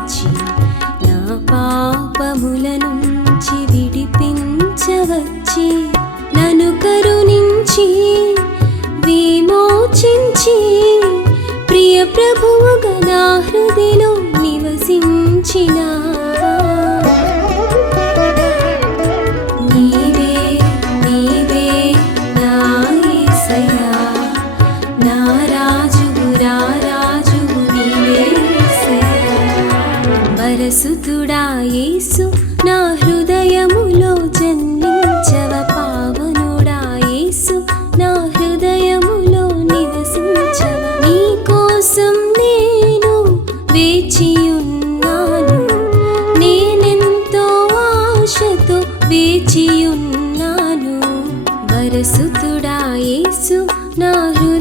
కరుణించి నా పాపముల నుంచి విడిపించవచ్చి నన్ను కరుణించి విమోచించి ప్రియ ప్రభువుగా పరసుతుడా యేసు నా హృదయములో జన్మించవ పావనుడా యేసు నా హృదయములో నివసించవ. నీ కోసం నేను వేచియున్నాను నేనెంతో ఆశతో వేచియున్నాను వరసుతుడా యేసు నా హృదయ